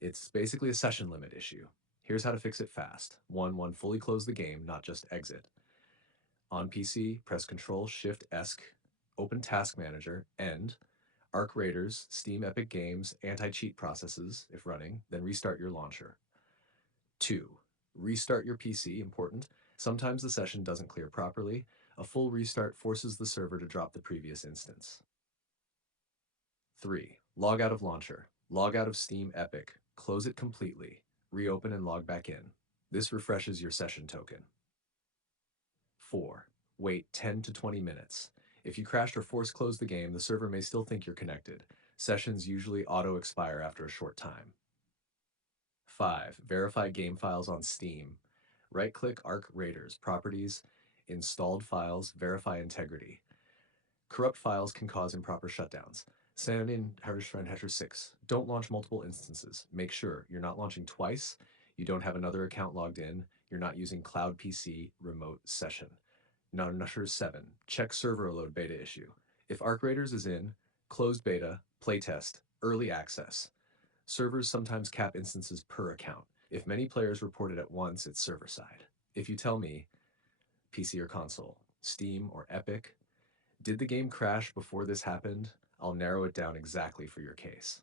It's basically a session limit issue. Here's how to fix it fast. 1. Fully close the game, not just exit. On PC, press Ctrl Shift ESC, open Task Manager, End, Arc Raiders, Steam Epic Games, anti-cheat processes, if running, then restart your launcher. 2. Restart your PC, important. Sometimes the session doesn't clear properly. A full restart forces the server to drop the previous instance. 3. Log out of launcher. Log out of Steam Epic. Close it completely. Reopen and log back in. This refreshes your session token. 4. Wait 10 to 20 minutes. If you crashed or force close the game, the server may still think you're connected. Sessions usually auto-expire after a short time. 5. Verify game files on Steam. Right-click Arc Raiders, Properties, Installed Files, Verify Integrity. Corrupt files can cause improper shutdowns. Send in Herrschfried 6. Don't launch multiple instances. Make sure you're not launching twice, you don't have another account logged in, you're not using Cloud PC remote session. Now, Nusher 7. Check server load beta issue. If Arc Raiders is in, closed beta, playtest, early access. Servers sometimes cap instances per account. If many players report it at once, it's server side. If you tell me, PC or console, Steam or Epic, did the game crash before this happened? I'll narrow it down exactly for your case.